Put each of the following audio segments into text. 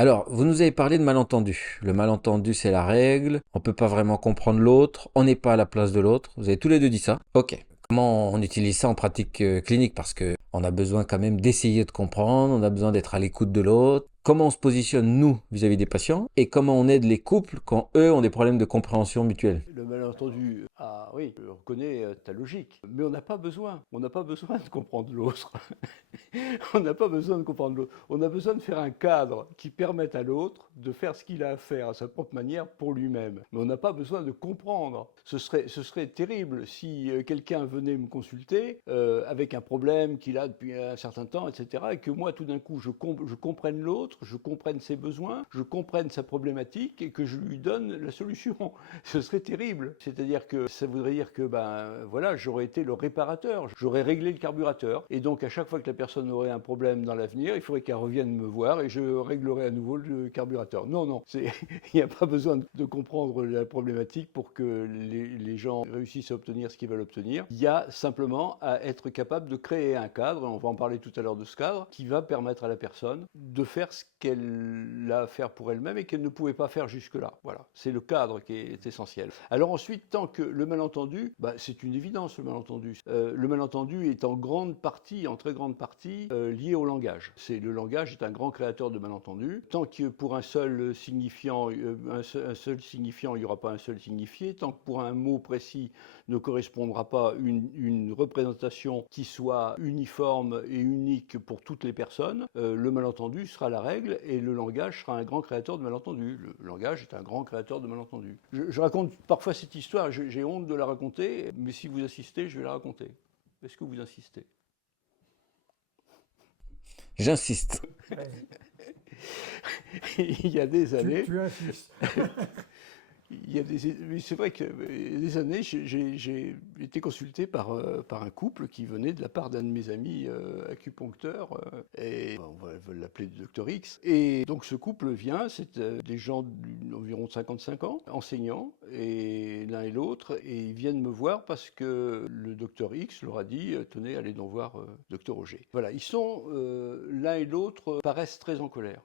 Alors, vous nous avez parlé de malentendu. Le malentendu, c'est la règle. On peut pas vraiment comprendre l'autre. On n'est pas à la place de l'autre. Vous avez tous les deux dit ça. Ok. Comment on utilise ça en pratique clinique? Parce que on a besoin quand même d'essayer de comprendre. On a besoin d'être à l'écoute de l'autre. Comment on se positionne, nous, vis-à-vis des patients? Et comment on aide les couples quand eux ont des problèmes de compréhension mutuelle? Le malentendu, ah oui, je reconnais ta logique, mais on n'a pas besoin de comprendre l'autre. On n'a pas besoin de comprendre l'autre. On a besoin de faire un cadre qui permette à l'autre de faire ce qu'il a à faire à sa propre manière pour lui-même. Mais on n'a pas besoin de comprendre. Ce serait terrible si quelqu'un venait me consulter avec un problème qu'il a depuis un certain temps, etc. Et que moi, tout d'un coup, je comprenne l'autre, je comprenne ses besoins, je comprenne sa problématique et que je lui donne la solution. Ce serait terrible. C'est-à-dire que ça voudrait dire que ben voilà, j'aurais été le réparateur, j'aurais réglé le carburateur. Et donc à chaque fois que la personne aurait un problème dans l'avenir, il faudrait qu'elle revienne me voir et je réglerai à nouveau le carburateur. Non, non, il n'y a pas besoin de comprendre la problématique pour que les gens réussissent à obtenir ce qu'ils veulent obtenir. Il y a simplement à être capable de créer un cadre, on va en parler tout à l'heure de ce cadre, qui va permettre à la personne de faire ce qu'elle a à faire pour elle-même et qu'elle ne pouvait pas faire jusque-là. Voilà, c'est le cadre qui est essentiel. Alors ensuite, tant que le malentendu, bah, c'est une évidence le malentendu. Le malentendu est en grande partie, en très grande partie, lié au langage. Le langage est un grand créateur de malentendus. Tant que pour un seul signifiant, un seul signifiant, il n'y aura pas un seul signifié. Tant que pour un mot précis ne correspondra pas une représentation qui soit uniforme et unique pour toutes les personnes, le malentendu sera la règle et le langage sera un grand créateur de malentendus. Le langage est un grand créateur de malentendus. Je raconte parfois cette histoire, j'ai honte de la raconter, mais si vous insistez, je vais la raconter. Est-ce que vous insistez? J'insiste. Il y a des années, Tu insistes. il y a c'est vrai que des années, j'ai été consulté par un couple qui venait de la part d'un de mes amis acupuncteurs, et on va l'appeler le docteur X. Et donc ce couple vient, c'est des gens d'environ 55 ans, enseignants, et l'un et l'autre, et ils viennent me voir parce que le docteur X leur a dit, tenez, allez donc voir docteur Roger. Voilà, ils sont, l'un et l'autre paraissent très en colère.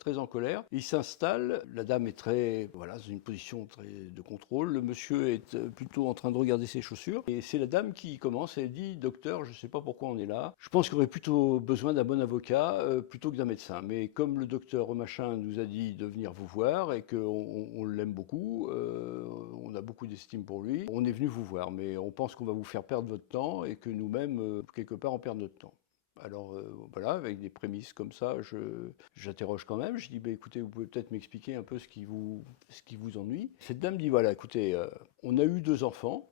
Très en colère. Il s'installe, la dame est très, voilà, dans une position très de contrôle, le monsieur est plutôt en train de regarder ses chaussures, et c'est la dame qui commence, elle dit, docteur, je ne sais pas pourquoi on est là, je pense qu'on aurait plutôt besoin d'un bon avocat plutôt que d'un médecin, mais comme le docteur machin nous a dit de venir vous voir, et qu'on l'aime beaucoup, on a beaucoup d'estime pour lui, on est venu vous voir, mais on pense qu'on va vous faire perdre votre temps, et que nous-mêmes, quelque part, on perd notre temps. Alors voilà, avec des prémices comme ça, j'interroge quand même. Je dis, bah, écoutez, vous pouvez peut-être m'expliquer un peu ce qui vous ennuie. Cette dame dit, voilà, écoutez, on a eu deux enfants.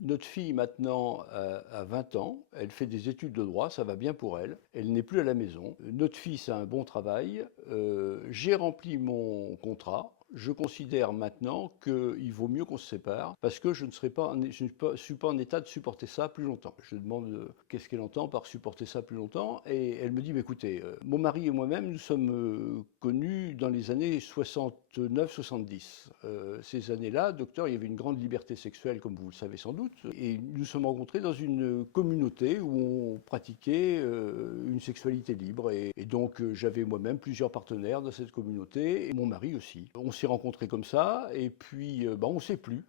Notre fille maintenant a 20 ans, elle fait des études de droit, ça va bien pour elle. Elle n'est plus à la maison. Notre fils a un bon travail. J'ai rempli mon contrat. Je considère maintenant qu'il vaut mieux qu'on se sépare parce que je ne suis pas en état de supporter ça plus longtemps. Je demande qu'est-ce qu'elle entend par supporter ça plus longtemps et elle me dit bah, écoutez, mon mari et moi-même nous sommes connus dans les années 69-70. Ces années-là, docteur, il y avait une grande liberté sexuelle comme vous le savez sans doute et nous sommes rencontrés dans une communauté où on pratiquait une sexualité libre et donc j'avais moi-même plusieurs partenaires dans cette communauté et mon mari aussi. On s'est rencontrés comme ça et puis bah, on ne sait plus.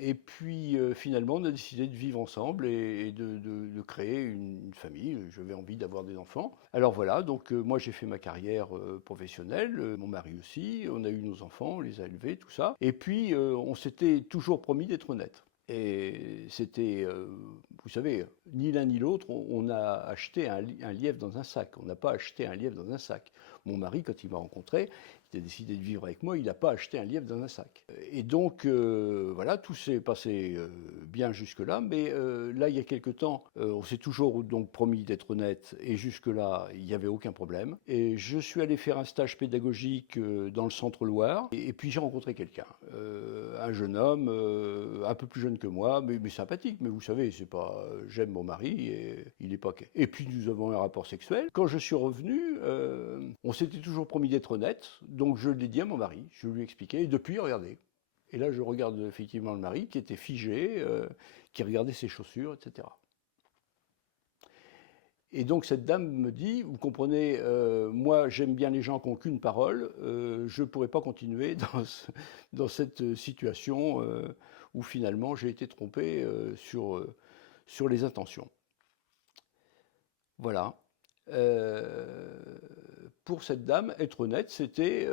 Et puis finalement on a décidé de vivre ensemble et de créer une famille. J'avais envie d'avoir des enfants. Alors voilà, donc moi j'ai fait ma carrière professionnelle, mon mari aussi, on a eu nos enfants, on les a élevés, tout ça. Et puis on s'était toujours promis d'être honnête. Et c'était, vous savez, ni l'un ni l'autre, on a acheté un lièvre dans un sac. On n'a pas acheté un lièvre dans un sac. Mon mari, quand il m'a rencontré, il a décidé de vivre avec moi, il n'a pas acheté un lièvre dans un sac. Et donc, voilà, tout s'est passé bien jusque-là, mais là, il y a quelque temps, on s'est toujours donc promis d'être honnête, et jusque-là, il n'y avait aucun problème. Et je suis allé faire un stage pédagogique dans le centre-Loire, et puis j'ai rencontré quelqu'un, un jeune homme, un peu plus jeune que moi, mais sympathique, mais vous savez, c'est pas, j'aime mon mari, et il est pas... Et puis nous avons un rapport sexuel. Quand je suis revenu, on s'était toujours promis d'être honnête, donc je l'ai dit à mon mari, je lui ai expliqué, et depuis, regardez. Et là, je regarde effectivement le mari qui était figé, qui regardait ses chaussures, etc. Et donc cette dame me dit, vous comprenez, moi j'aime bien les gens qui n'ont qu'une parole, je ne pourrais pas continuer dans cette situation où finalement j'ai été trompé sur les intentions. Voilà. Euh, pour cette dame, être honnête, c'était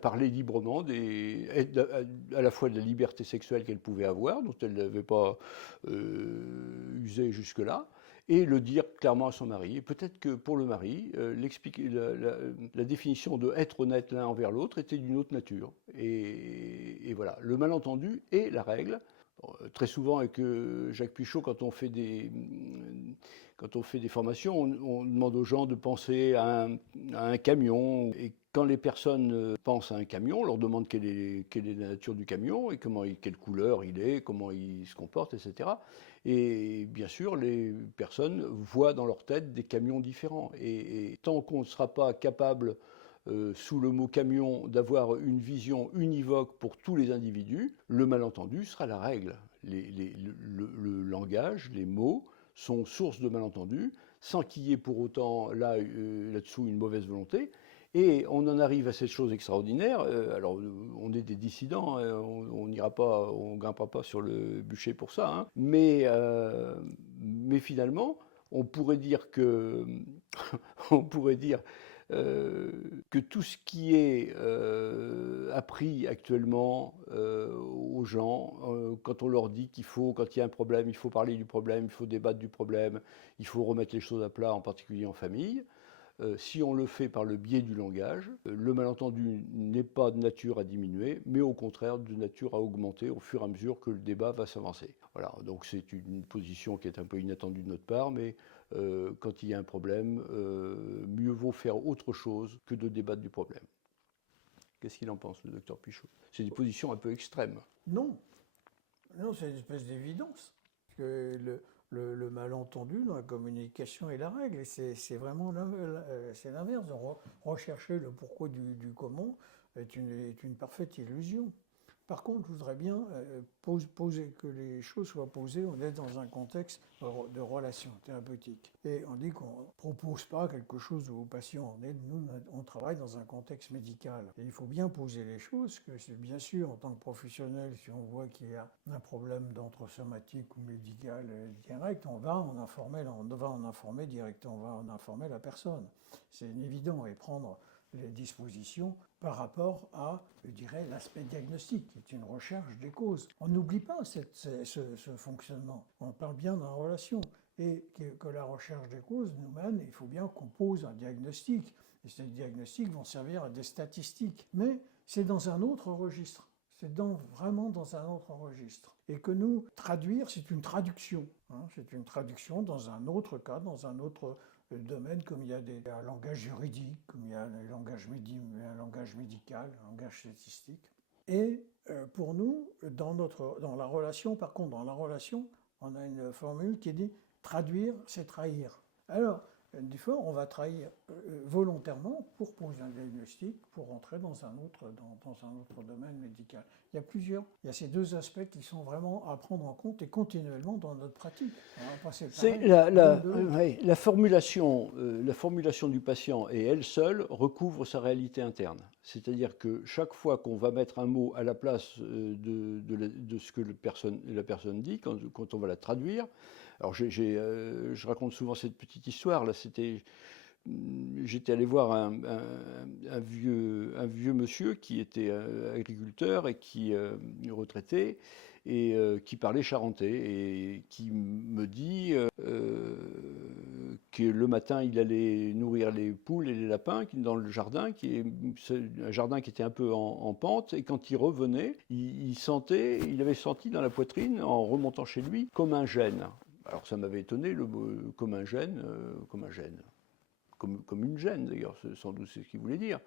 parler librement à la fois de la liberté sexuelle qu'elle pouvait avoir, dont elle n'avait pas usé jusque-là, et le dire clairement à son mari. Et peut-être que pour le mari, la définition de être honnête l'un envers l'autre était d'une autre nature. Et voilà, le malentendu est la règle. Très souvent avec Jacques Pichot, quand on fait des formations, on demande aux gens de penser à un camion. Et quand les personnes pensent à un camion, on leur demande quelle est la nature du camion et quelle couleur il est, comment il se comporte, etc. Et bien sûr, les personnes voient dans leur tête des camions différents. Et tant qu'on ne sera pas capable sous le mot camion, d'avoir une vision univoque pour tous les individus, le malentendu sera la règle. Le langage, les mots sont source de malentendus, sans qu'il y ait pour autant là-dessous une mauvaise volonté. Et on en arrive à cette chose extraordinaire. Alors, on est des dissidents, hein, on n'ira pas, on grimpera pas sur le bûcher pour ça. Hein. Mais finalement, on pourrait dire que, on pourrait dire que tout ce qui est appris actuellement aux gens, quand on leur dit quand il y a un problème, il faut parler du problème, il faut débattre du problème, il faut remettre les choses à plat, en particulier en famille, si on le fait par le biais du langage, le malentendu n'est pas de nature à diminuer, mais au contraire de nature à augmenter au fur et à mesure que le débat va s'avancer. Voilà, donc c'est une position qui est un peu inattendue de notre part, mais quand il y a un problème, mieux vaut faire autre chose que de débattre du problème. Qu'est-ce qu'il en pense, le docteur Pichot? C'est des positions un peu extrêmes. Non, non, c'est une espèce d'évidence. Que le malentendu dans la communication est la règle. Et c'est vraiment c'est l'inverse. Rechercher le pourquoi du comment est une parfaite illusion. Par contre, je voudrais bien poser que les choses soient posées. On est dans un contexte de relation thérapeutique. Et on dit qu'on ne propose pas quelque chose aux patients. Nous, on travaille dans un contexte médical. Et il faut bien poser les choses, que c'est bien sûr, en tant que professionnel, si on voit qu'il y a un problème d'ordre somatique ou médical direct, on va en informer directement, on va en informer la personne. C'est évident. Et prendre les dispositions par rapport à, je dirais, l'aspect diagnostique, qui est une recherche des causes. On n'oublie pas ce fonctionnement. On parle bien dans la relation. Et que la recherche des causes nous mène, il faut bien qu'on pose un diagnostic. Et ces diagnostics vont servir à des statistiques. Mais c'est dans un autre registre. C'est vraiment dans un autre registre. Et que nous, traduire, c'est une traduction. Hein, c'est une traduction dans un autre cas, dans un autre domaine, comme il y a un langage juridique, comme il y a un langage médical, un langage statistique. Et pour nous, dans la relation, par contre, dans la relation, on a une formule qui dit « traduire, c'est trahir ». Alors, des fois, on va trahir volontairement pour poser un diagnostic, pour rentrer dans un autre domaine médical. Il y a ces deux aspects qui sont vraiment à prendre en compte et continuellement dans notre pratique. C'est la formulation du patient et elle seule recouvre sa réalité interne. C'est-à-dire que chaque fois qu'on va mettre un mot à la place de ce que la personne dit, quand on va la traduire, alors je raconte souvent cette petite histoire, là, j'étais allé voir un vieux monsieur qui était agriculteur et qui retraité et qui parlait charentais et qui me dit que le matin il allait nourrir les poules et les lapins dans le jardin, un jardin qui était un peu en pente, et quand il revenait, il avait senti dans la poitrine en remontant chez lui comme un gène. Alors ça m'avait étonné, comme un gène, comme une gêne d'ailleurs, sans doute c'est ce qu'il voulait dire.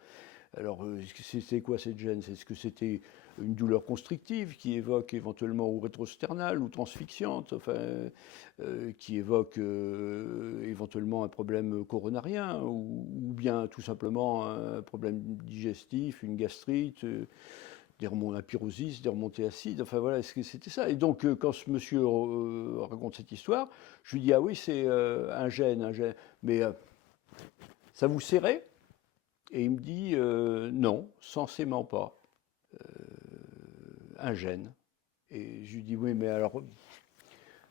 Alors c'est quoi cette gêne? Est-ce que c'était une douleur constrictive qui évoque éventuellement ou rétrosternale ou transfixiante, enfin, qui évoque éventuellement un problème coronarien ou bien tout simplement un problème digestif, une gastrite, la pyrosis, des remontées acides, enfin voilà, est-ce que c'était ça? Et donc, quand ce monsieur raconte cette histoire, je lui dis, ah oui, c'est un gène, mais ça vous serrait? Et il me dit, non, censément pas, un gène. Et je lui dis, oui, mais alors,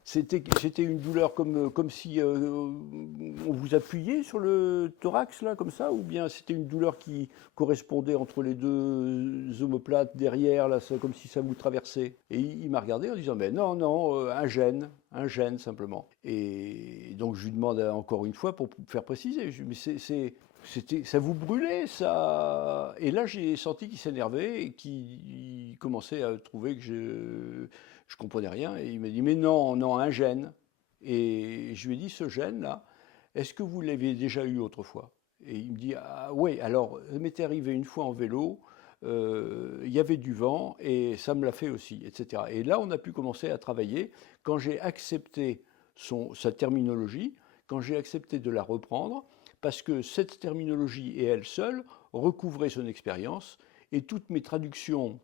c'était une douleur comme si on vous appuyait sur le thorax, là, comme ça, ou bien c'était une douleur qui correspondait entre les deux omoplates derrière, là, comme si ça vous traversait. Et il m'a regardé en disant, mais non, non, un gène simplement. Et donc je lui demande encore une fois pour faire préciser, je lui dis, mais ça vous brûlait, ça? Et là, j'ai senti qu'il s'énervait et qu'il commençait à trouver que je comprenais rien. Et il m'a dit, mais non, non, un gène. Et je lui ai dit, ce gène-là, est-ce que vous l'avez déjà eu autrefois? Et il me dit, ah oui, alors, ça m'était arrivé une fois en vélo, il y avait du vent et ça me l'a fait aussi, etc. Et là, on a pu commencer à travailler. Quand j'ai accepté sa terminologie, quand j'ai accepté de la reprendre, parce que cette terminologie et elle seule recouvrait son expérience et toutes mes traductions,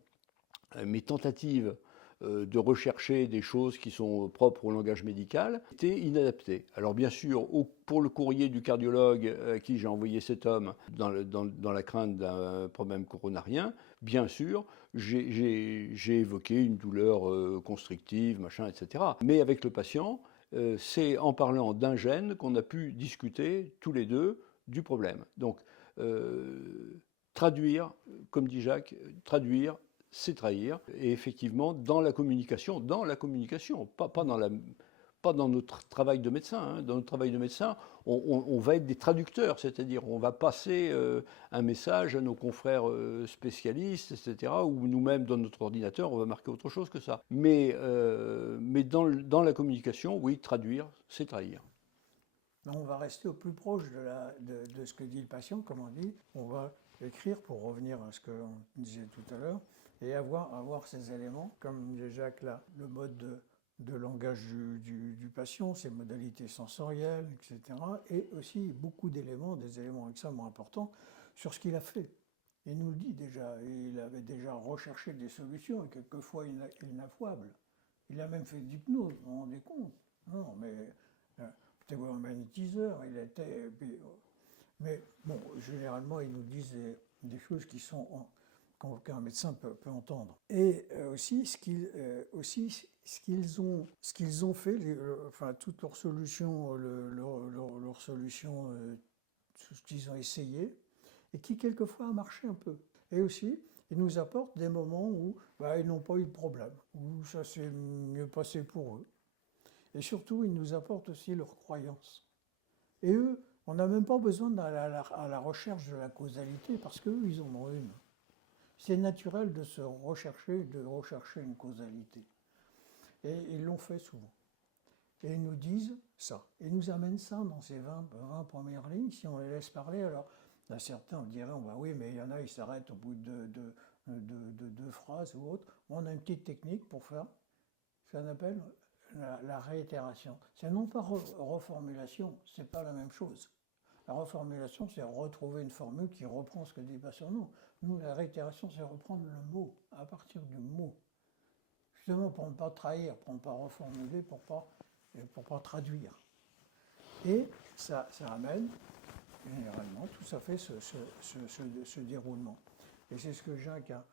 mes tentatives de rechercher des choses qui sont propres au langage médical étaient inadaptées. Alors bien sûr, pour le courrier du cardiologue à qui j'ai envoyé cet homme dans la crainte d'un problème coronarien, bien sûr, j'ai évoqué une douleur constrictive, machin, etc. Mais avec le patient, c'est en parlant d'un gène qu'on a pu discuter tous les deux du problème. Donc, traduire, comme dit Jacques, traduire, c'est trahir. Et effectivement, dans la communication, pas dans notre travail de médecin. Hein. Dans notre travail de médecin, on va être des traducteurs, c'est-à-dire on va passer un message à nos confrères spécialistes, etc., ou nous-mêmes, dans notre ordinateur, on va marquer autre chose que ça. Mais dans la communication, oui, traduire, c'est trahir. On va rester au plus proche de ce que dit le patient, comme on dit. On va écrire, pour revenir à ce qu'on disait tout à l'heure, et avoir ces éléments, comme disait Jacques là, le mode de langage du patient, ses modalités sensorielles, etc. Et aussi beaucoup d'éléments, des éléments extrêmement importants sur ce qu'il a fait. Il nous le dit déjà, il avait déjà recherché des solutions, et quelquefois inaffables. Il a même fait de l'hypnose, vous vous rendez compte? Non, mais c'était un magnétiseur, il était... Mais bon, généralement, ils nous disent des choses qu'un médecin peut entendre. Et aussi, ce qu'ils ont fait, enfin, toutes leurs solutions, leurs solutions, tout ce qu'ils ont essayé, et qui quelquefois a marché un peu. Et aussi, ils nous apportent des moments où ils n'ont pas eu de problème, où ça s'est mieux passé pour eux. Et surtout, ils nous apportent aussi leurs croyances. Et eux, on n'a même pas besoin d'aller à la recherche de la causalité, parce qu'eux, ils en ont une. C'est naturel de rechercher une causalité. Et ils l'ont fait souvent. Et ils nous disent ça. Ils nous amènent ça dans ces 20 premières lignes. Si on les laisse parler, alors certains diraient, oui, mais il y en a, ils s'arrêtent au bout de deux phrases ou autre. On a une petite technique pour faire ce qu'on appelle la réitération. C'est non pas reformulation, c'est pas la même chose. La reformulation, c'est retrouver une formule qui reprend ce que dit le patient. Non, nous, la réitération, c'est reprendre le mot, à partir du mot. Justement pour ne pas trahir, pour ne pas reformuler, pour pas traduire. Et ça amène, généralement, tout ça fait ce déroulement. Et c'est ce que Jacques a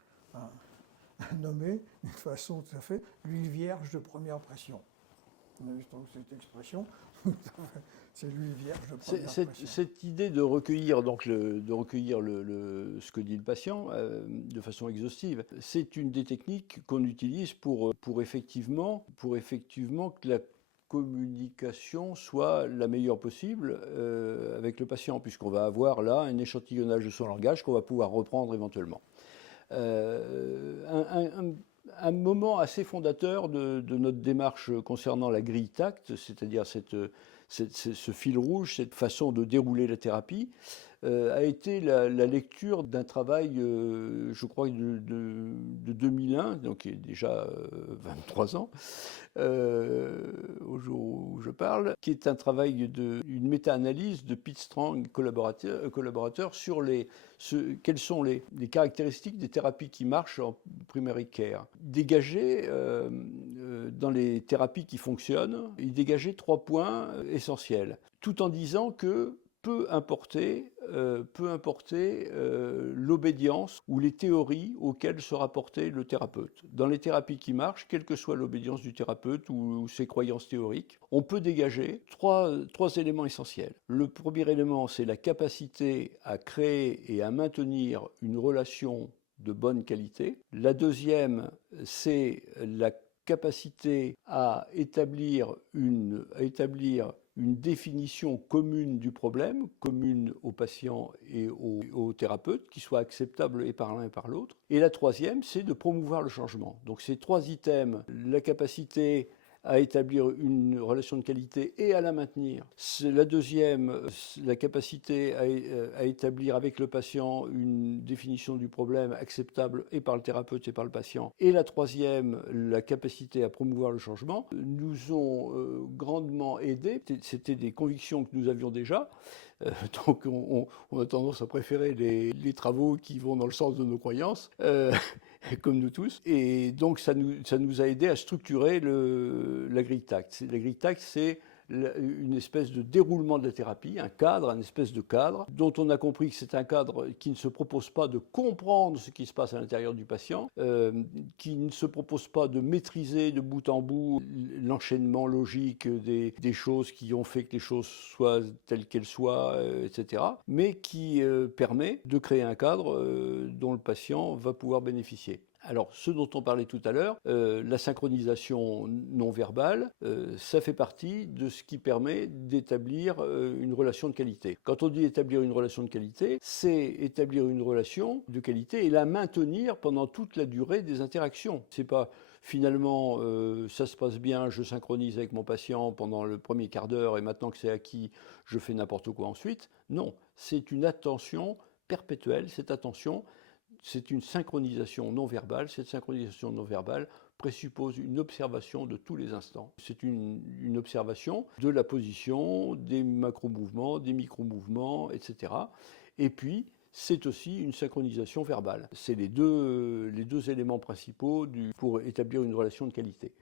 nommé, d'une façon tout à fait, l'huile vierge de première pression. Je trouve cette expression, c'est l'huile vierge de première pression. Cette idée de recueillir, ce que dit le patient de façon exhaustive, c'est une des techniques qu'on utilise pour effectivement que la communication soit la meilleure possible avec le patient, puisqu'on va avoir là un échantillonnage de son langage qu'on va pouvoir reprendre éventuellement. Un moment assez fondateur de notre démarche concernant la grille TACT, c'est-à-dire ce fil rouge, cette façon de dérouler la thérapie, a été la lecture d'un travail, je crois, de 2001, donc qui est déjà 23 ans, au jour où je parle, qui est un travail une méta-analyse de Pete Strong, collaborateur sur quelles sont les caractéristiques des thérapies qui marchent en primary care. Dégager, dans les thérapies qui fonctionnent, il dégageait 3 points essentiels, tout en disant que peut importer l'obédience ou les théories auxquelles se rapportait le thérapeute. Dans les thérapies qui marchent, quelle que soit l'obédience du thérapeute ou ses croyances théoriques, on peut dégager trois éléments essentiels. Le premier élément, c'est la capacité à créer et à maintenir une relation de bonne qualité. La deuxième, c'est la capacité à établir une définition commune du problème, commune aux patients et aux thérapeutes, qui soit acceptable et par l'un et par l'autre. Et la troisième, c'est de promouvoir le changement. Donc ces 3 items, la capacité à établir une relation de qualité et à la maintenir. La deuxième, la capacité à établir avec le patient une définition du problème acceptable et par le thérapeute et par le patient. Et la troisième, la capacité à promouvoir le changement, nous ont grandement aidés. C'était des convictions que nous avions déjà. Donc on a tendance à préférer les travaux qui vont dans le sens de nos croyances, comme nous tous. Et donc ça nous a aidé à structurer la grille TACT. La grille TACT, c'est une espèce de déroulement de la thérapie, un espèce de cadre, dont on a compris que c'est un cadre qui ne se propose pas de comprendre ce qui se passe à l'intérieur du patient, qui ne se propose pas de maîtriser de bout en bout l'enchaînement logique des choses qui ont fait que les choses soient telles qu'elles soient, etc., mais qui permet de créer un cadre dont le patient va pouvoir bénéficier. Alors, ce dont on parlait tout à l'heure, la synchronisation non verbale, ça fait partie de ce qui permet d'établir une relation de qualité. Quand on dit établir une relation de qualité, c'est établir une relation de qualité et la maintenir pendant toute la durée des interactions. C'est pas finalement, ça se passe bien, je synchronise avec mon patient pendant le premier quart d'heure et maintenant que c'est acquis, je fais n'importe quoi ensuite. Non, c'est une attention perpétuelle, cette attention. C'est une synchronisation non verbale. Cette synchronisation non verbale présuppose une observation de tous les instants. C'est une observation de la position, des macro-mouvements, des micro-mouvements, etc. Et puis, c'est aussi une synchronisation verbale. C'est les deux éléments principaux pour établir une relation de qualité.